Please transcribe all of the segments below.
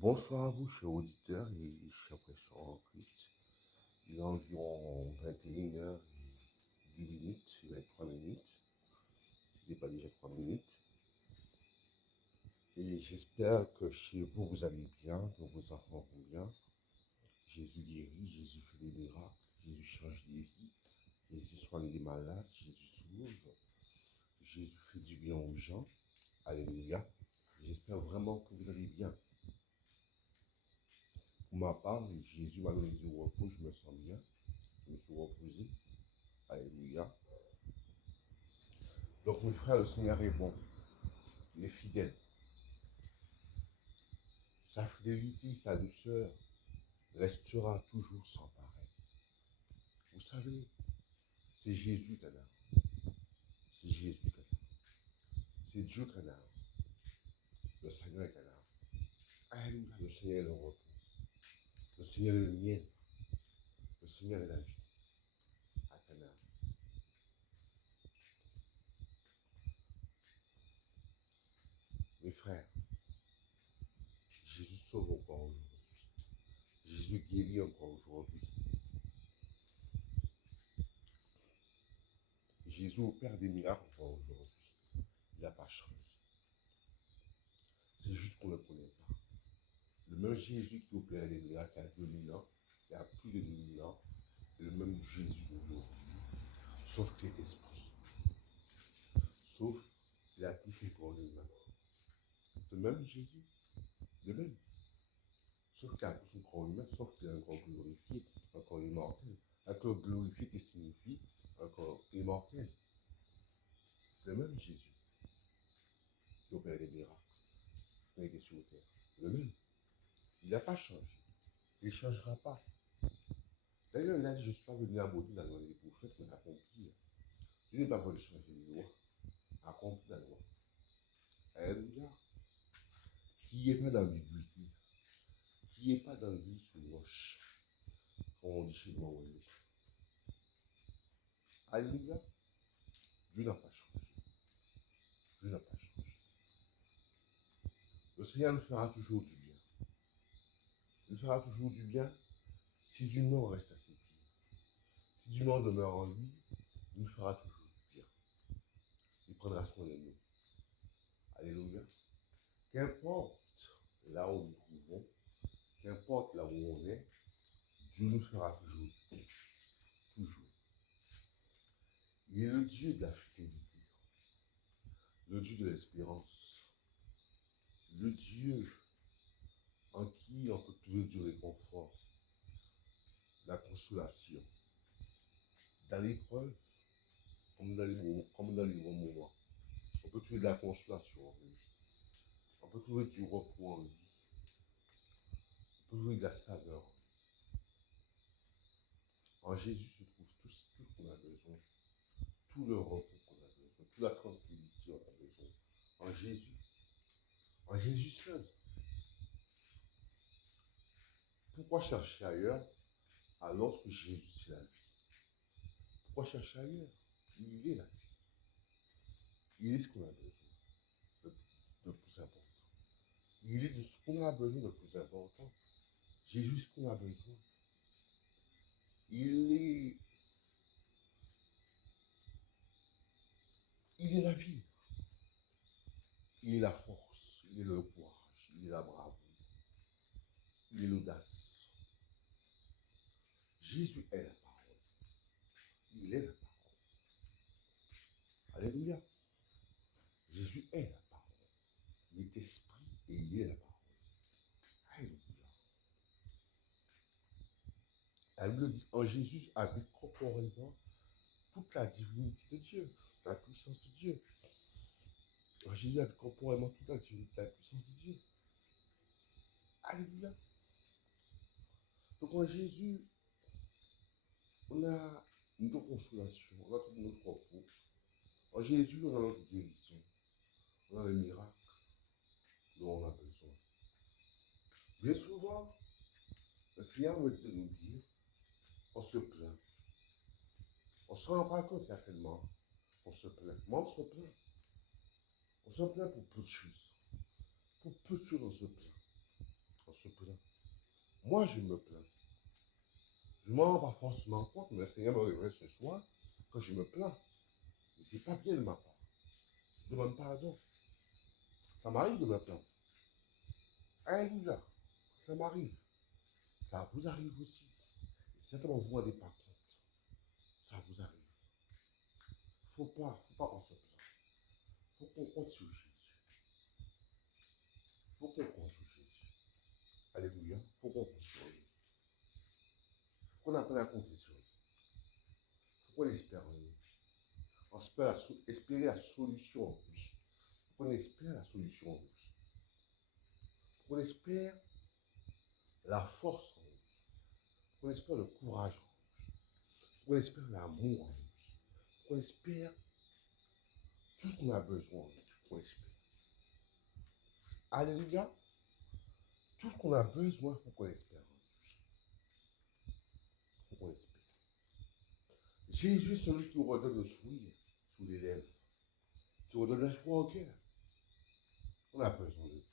Bonsoir à vous, chers auditeurs et chers frères en Christ. Il est environ 21h02, 23 minutes, si ce n'est pas déjà 3 minutes. Et j'espère que chez vous, vous allez bien, que vos enfants vont bien. Jésus guérit, Jésus fait des miracles, Jésus change des vies, Jésus soigne les malades, Jésus sauve, Jésus fait du bien aux gens. Alléluia. J'espère vraiment que vous allez bien. Pour ma part, Jésus m'a donné du repos, je me sens bien, je me suis reposé. Alléluia. Donc, mes frères, le Seigneur est bon. Il est fidèle. Sa fidélité, sa douceur restera toujours sans pareil. Vous savez, c'est Jésus qu'on a. C'est Jésus qu'on a. C'est Dieu qu'on a. Le Seigneur est qu'on a. Alléluia. Le Seigneur est le repos. Le Seigneur est le mien. Le Seigneur est la vie. À Canaan. Mes frères, Jésus sauve encore aujourd'hui. Jésus guérit encore aujourd'hui. Jésus opère des miracles encore aujourd'hui. Il n'a pas changé. C'est juste qu'on ne le connaît pas. Le même Jésus qui opérait des miracles il y a 2000 ans, il y a plus de 2000 ans, est le même Jésus d'aujourd'hui, sauf qu'il est esprit. Sauf qu'il a plus son corps humain. Le même Jésus, le même. Sauf qu'il a plus son corps humain, sauf qu'il a un corps glorifié, un corps immortel. Un corps glorifié qui signifie un corps immortel. C'est le même Jésus qui opérait des miracles quand il était sur terre. Le même. Il n'a pas changé. Il ne changera pas. D'ailleurs, il a dit, je ne suis pas venu abolir la loi des prophètes, mais l'accomplir. Dieu n'est pas venu changer les lois, accomplir la loi. Alléluia. Qui n'est pas dans l'ambiguïté, qui n'est pas dans l'huile sur le roche, comme on dit chez nous. Alléluia. Dieu n'a pas changé. Dieu n'a pas changé. Le Seigneur nous fera toujours du bien. Il nous fera toujours du bien si du nom reste à ses pieds. Si du nom demeure en lui, il nous fera toujours du bien. Il prendra soin de nous. Alléluia. Qu'importe là où nous nous trouvons, qu'importe là où on est, Dieu nous fera toujours du bien. Toujours. Il est le Dieu de la fidélité, le Dieu de l'espérance, le Dieu en qui on peut trouver du réconfort, la consolation, dans l'épreuve comme dans les bons moments. On peut trouver de la consolation en lui. On peut trouver du repos en lui. On peut trouver de la saveur. En Jésus se trouve tout ce qu'on a besoin, tout le repos qu'on a besoin, toute la tranquillité qu'on a besoin. En Jésus seul. Pourquoi chercher ailleurs alors que Jésus c'est la vie? Pourquoi chercher ailleurs? Il est la vie. Il est ce qu'on a besoin de plus important. Il est de ce qu'on a besoin de plus important. Jésus est ce qu'on a besoin. Il est, il est la vie. Il est la force. Il est le courage. Il est la bravoure. Il est l'audace. Jésus est la parole. Il est la parole. Alléluia. Jésus est la parole. Il est esprit et il est la parole. Alléluia. La Bible dit, en Jésus habite corporellement toute la divinité de Dieu, la puissance de Dieu. En Jésus habite corporellement toute la divinité, la puissance de Dieu. Alléluia. Donc en Jésus, on a notre consolation, on a tout notre repos. En Jésus, on a notre guérison, on a le miracle dont on a besoin. Bien souvent, le Seigneur me dit de nous dire, on se plaint. On ne se rend pas compte certainement, on se plaint. Moi, on se plaint. On se plaint pour peu de choses. Pour peu de choses, on se plaint. se plaint. Moi, je me plains. Je ne m'en rends pas forcément compte, mais le Seigneur me révèle ce soir que je me plains. Et ce n'est pas bien de ma part. Je demande pardon. Ça m'arrive de me plaindre. Alléluia. Ça m'arrive. Ça vous arrive aussi. Et certainement, vous ne vous rendez pas compte. Ça vous arrive. Faut pas qu'on se plaint. Faut qu'on compte sur Jésus. Faut qu'on compte sur Jésus. Alléluia. Faut qu'on compte sur lui. Faut qu'on apprenne à compter sur lui. Faut qu'on espère en lui. On espère espérer la solution en lui. Faut qu'on espère la solution en lui. Faut qu'on espère la force en lui. Faut qu'on espère le courage en lui. Faut qu'on espère l'amour en lui. Faut qu'on espère tout ce qu'on a besoin en lui. Faut qu'on espère. Alléluia. Tout ce qu'on a besoin, il faut qu'on espère en lui. Il faut qu'on espère. Jésus est celui qui redonne le sourire sous les lèvres, qui redonne la joie au cœur. On a besoin de lui.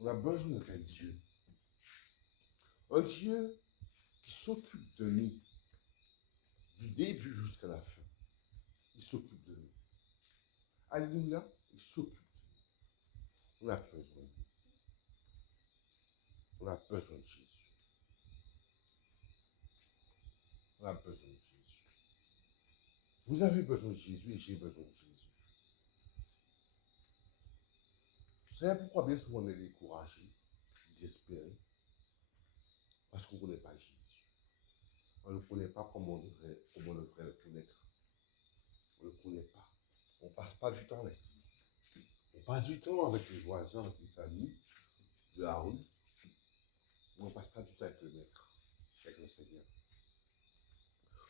On a besoin de tel Dieu. Un Dieu qui s'occupe de nous, du début jusqu'à la fin. Il s'occupe de nous. Alléluia, il s'occupe de nous. On a besoin de lui. On a besoin de Jésus. On a besoin de Jésus. Vous avez besoin de Jésus et j'ai besoin de Jésus. Vous savez pourquoi bien souvent on est découragé, désespéré? Parce qu'on ne connaît pas Jésus. On ne le connaît pas comme on devrait le connaître. On ne le connaît pas. On ne passe pas du temps avec lui. On passe du temps avec les voisins, avec les amis de la rue. Mais on ne passe pas du temps avec le Maître, avec le Seigneur.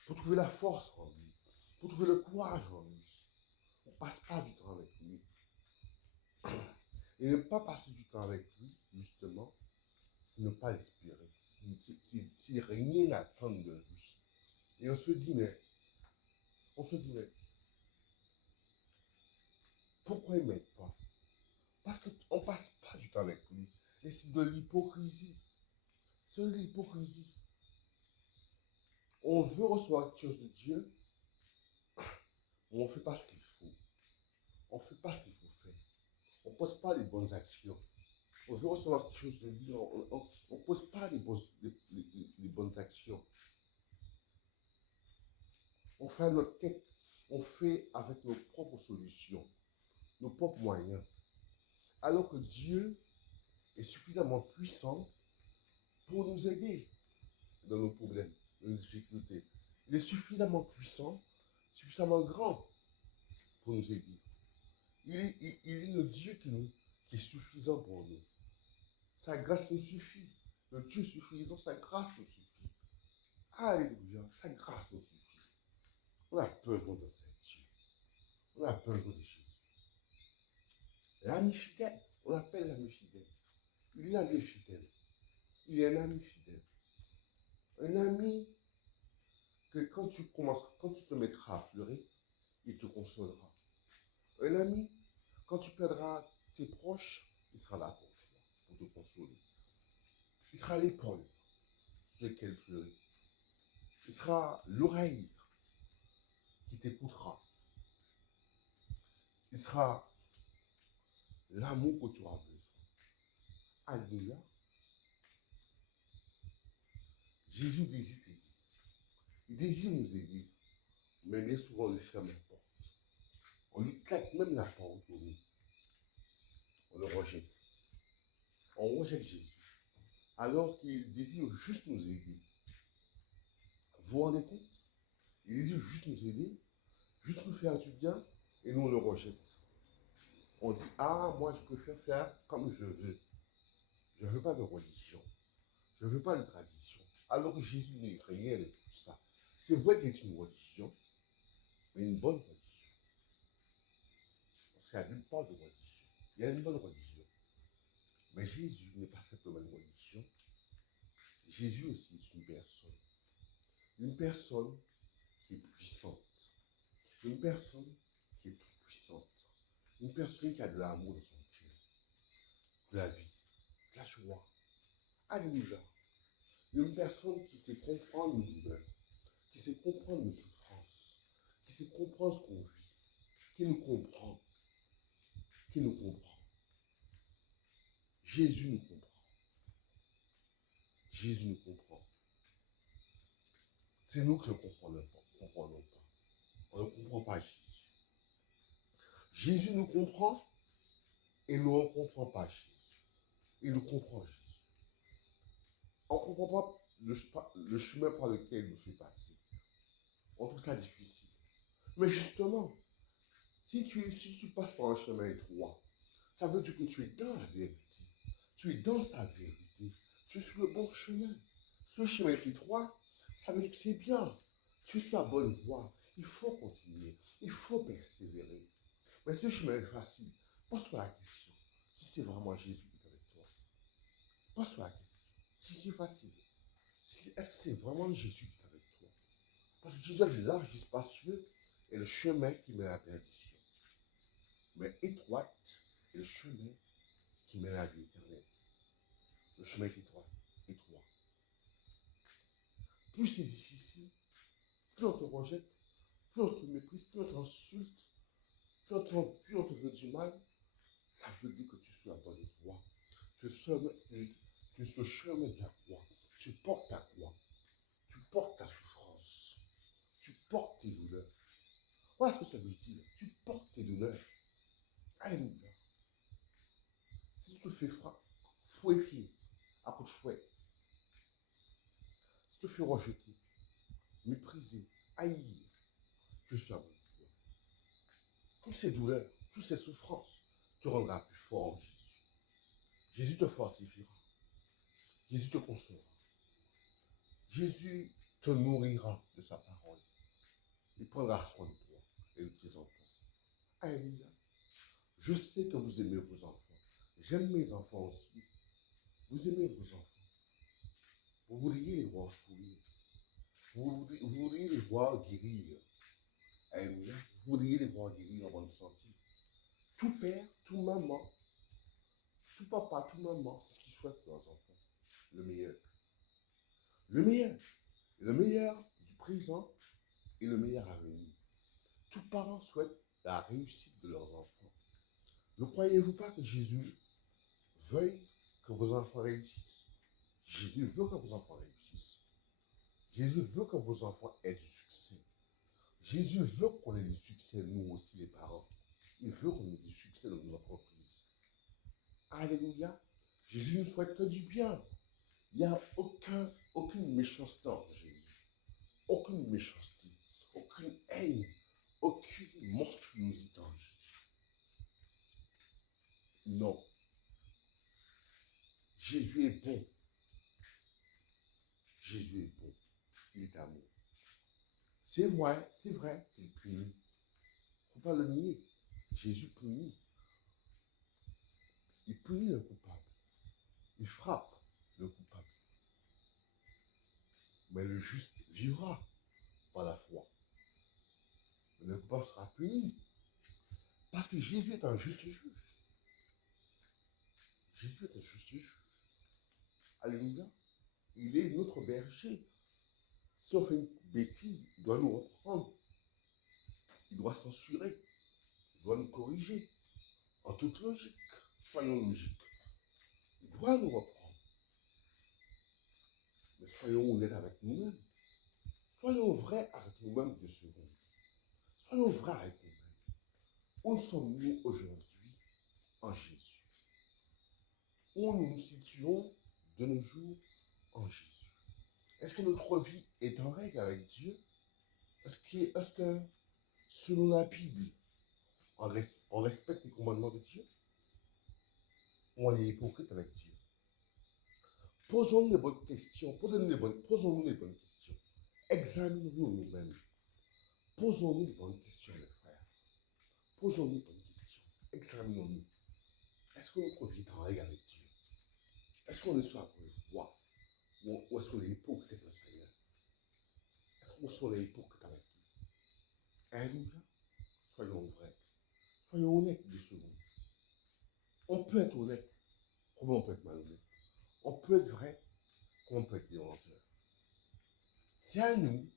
Pour trouver la force en lui, pour trouver le courage en lui, on ne passe pas du temps avec lui. Et ne pas passer du temps avec lui, justement, c'est ne pas l'espérer. C'est rien attendre de lui. Et on se dit, mais pourquoi il ne m'aide pas? Parce qu'on ne passe pas du temps avec lui. Et c'est de l'hypocrisie. C'est de l'hypocrisie. On veut recevoir quelque chose de Dieu, mais on ne fait pas ce qu'il faut. On ne fait pas ce qu'il faut faire. On ne pose pas les bonnes actions. On veut recevoir quelque chose de lui, on ne pose pas les bonnes actions. On fait à notre tête. On fait avec nos propres solutions, nos propres moyens. Alors que Dieu est suffisamment puissant pour nous aider dans nos problèmes, dans nos difficultés. Il est suffisamment puissant, suffisamment grand pour nous aider. Il est le Dieu qui est suffisant pour nous. Sa grâce nous suffit. Le Dieu suffisant, sa grâce nous suffit. Alléluia, sa grâce nous suffit. On a besoin de Dieu. On a besoin de Jésus. L'ami fidèle, on l'appelle l'ami fidèle. Il est l'ami fidèle. Il est un ami fidèle. Un ami que quand tu te mettras à pleurer, il te consolera. Un ami, quand tu perdras tes proches, il sera là pour toi, pour te consoler. Il sera l'épaule sur laquelle pleurer. Il sera l'oreille qui t'écoutera. Il sera l'amour que tu auras besoin. Alléluia. Jésus désire t'aider. Il désire nous aider. Mais bien souvent, on lui ferme la porte. On lui claque même la porte au nez. On le rejette. On rejette Jésus. Alors qu'il désire juste nous aider. Vous vous rendez compte? Il désire juste nous aider, juste nous faire du bien, et nous on le rejette. On dit, ah, moi je préfère faire comme je veux. Je ne veux pas de religion. Je ne veux pas de tradition. Alors que Jésus n'est rien de tout ça. C'est vrai qu'il est une religion, mais une bonne religion. Parce que la Bible parle de religion. Il y a une bonne religion. Mais Jésus n'est pas simplement une religion. Jésus aussi est une personne. Une personne qui est puissante. Une personne qui est toute puissante. Une personne qui a de l'amour dans son cœur. De la vie. De la joie. Alléluia. Une personne qui sait comprendre nos douleurs, qui sait comprendre nos souffrances, qui sait comprendre ce qu'on vit, qui nous comprend, qui nous comprend. Jésus nous comprend. Jésus nous comprend. C'est nous qui ne comprenons pas. On ne comprend pas Jésus. Jésus nous comprend et nous ne comprenons pas Jésus. Il nous comprend Jésus. On ne comprend pas le chemin par lequel il nous fait passer. On trouve ça difficile. Mais justement, si tu passes par un chemin étroit, ça veut dire que tu es dans la vérité. Tu es dans sa vérité. Tu es sur le bon chemin. Si le chemin est étroit, ça veut dire que c'est bien. Tu es sur la bonne voie. Il faut continuer. Il faut persévérer. Mais si le chemin est facile, pose-toi la question. Si c'est vraiment Jésus qui est avec toi, pose-toi la question. Si c'est facile, est-ce que c'est vraiment Jésus qui est avec toi? Parce que Jésus est large et spacieux et le chemin qui mène à la perdition. Mais étroite est le chemin qui mène à la vie éternelle. Le chemin est étroit. Plus c'est difficile, plus on te rejette, plus on te méprise, plus on t'insulte, plus on te veut du mal, ça veut dire que tu es sur la bonne voie. Tu es sur le chemin de la croix. Tu portes ta croix. Tu portes ta souffrance. Tu portes tes douleurs. Voilà ce que ça veut dire. Tu portes tes douleurs. Alléluia. Si tu te fais fouetter à coup de fouet, si tu te fais rejeter, mépriser, haïr, tu es sur la bonne voie. Toutes ces douleurs, toutes ces souffrances te rendront plus fort en Jésus. Jésus te fortifiera. Jésus te consolera. Jésus te nourrira de sa parole. Il prendra soin de toi et de tes enfants. Alléluia. Je sais que vous aimez vos enfants. J'aime mes enfants aussi. Vous aimez vos enfants. Vous voudriez les voir sourire. Vous voudriez les voir guérir. Alléluia. Vous voudriez les voir guérir en bonne santé. Tout père, tout maman, tout papa, tout maman, c'est ce qu'ils souhaitent leurs enfants. Le meilleur. Le meilleur. Le meilleur du présent et le meilleur à venir. Tous parents souhaitent la réussite de leurs enfants. Ne croyez-vous pas que Jésus veuille que vos enfants réussissent? Jésus veut que vos enfants réussissent. Jésus veut que vos enfants aient du succès. Jésus veut qu'on ait du succès, nous aussi les parents. Il veut qu'on ait du succès dans nos entreprises. Alléluia. Jésus ne souhaite que du bien. Il n'y a aucune méchanceté en Jésus. Aucune méchanceté. Aucune haine. Aucune monstruosité en Jésus. Non. Jésus est bon. Jésus est bon. Il est amour. C'est vrai qu'il punit. Il ne faut pas le nier. Jésus punit. Il punit le coupable. Il frappe le coupable. Mais le juste vivra par la foi. Mais le coupable sera puni. Parce que Jésus est un juste juge. Jésus est un juste juge. Alléluia. Il est notre berger. Si on fait une bêtise, il doit nous reprendre. Il doit censurer. Il doit nous corriger. En toute logique. Soyons logiques. Il doit nous reprendre. Mais soyons honnêtes avec nous-mêmes. Soyons vrais avec nous-mêmes 2 secondes. Soyons vrais avec nous-mêmes. Où sommes-nous aujourd'hui en Jésus? Où nous nous situons de nos jours en Jésus? Est-ce que notre vie est en règle avec Dieu? Est-ce que selon la Bible, on respecte les commandements de Dieu? Ou on est hypocrite avec Dieu? Posons-nous les bonnes questions. Posons-nous les bonnes questions. Examinons-nous nous-mêmes. Posons-nous les bonnes questions, mes frères. Posons-nous les bonnes questions. Examinons-nous. Est-ce que notre vie est en règle avec Dieu? Est-ce qu'on est sur la bonne voie? Ou est-ce qu'on est hypocrite avec le Seigneur? Est-ce qu'on est hypocrite avec lui? Alléluia. Soyons vrais. Soyons honnêtes 2 secondes. On peut être honnête. Comment on peut être malhonnête? On peut être vrai, comme on peut être des menteurs. C'est à nous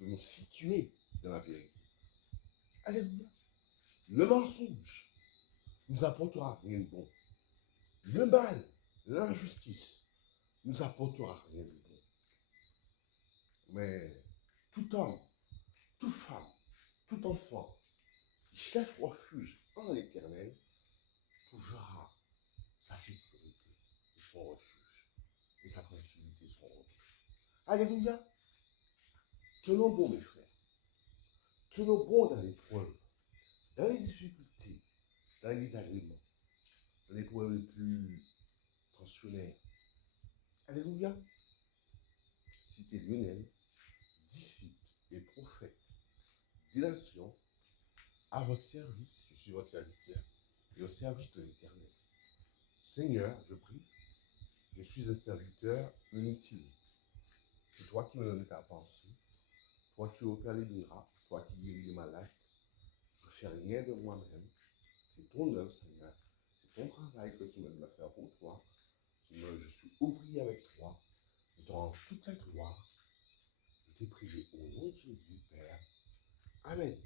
de nous situer dans la vérité. Alléluia. Le mensonge nous apportera rien de bon. Le mal, l'injustice, nous apportera rien de bon. Mais tout homme, toute femme, tout enfant qui cherche refuge en l'Éternel trouvera sa sécurité et son refuge et sa tranquillité, son repos. Alléluia. Tenons bon, mes frères. Tenons bon dans l'épreuve, dans les difficultés, dans les désagréments, dans les problèmes les plus tensionnaires. Alléluia. Cité Lionel, disciple et prophète des nations, à votre service, je suis votre serviteur, et au service de l'Éternel. Seigneur, je prie, je suis un serviteur inutile. C'est toi qui me donnes ta pensée, toi qui opères les miracles, toi qui guéris les malades. Je ne fais rien de moi-même. C'est ton œuvre, Seigneur. C'est ton travail que tu me donnes à faire pour toi. Je suis ouvrier avec toi. Je te rends toute la gloire. Je t'ai prié au nom de Jésus, Père. Amen.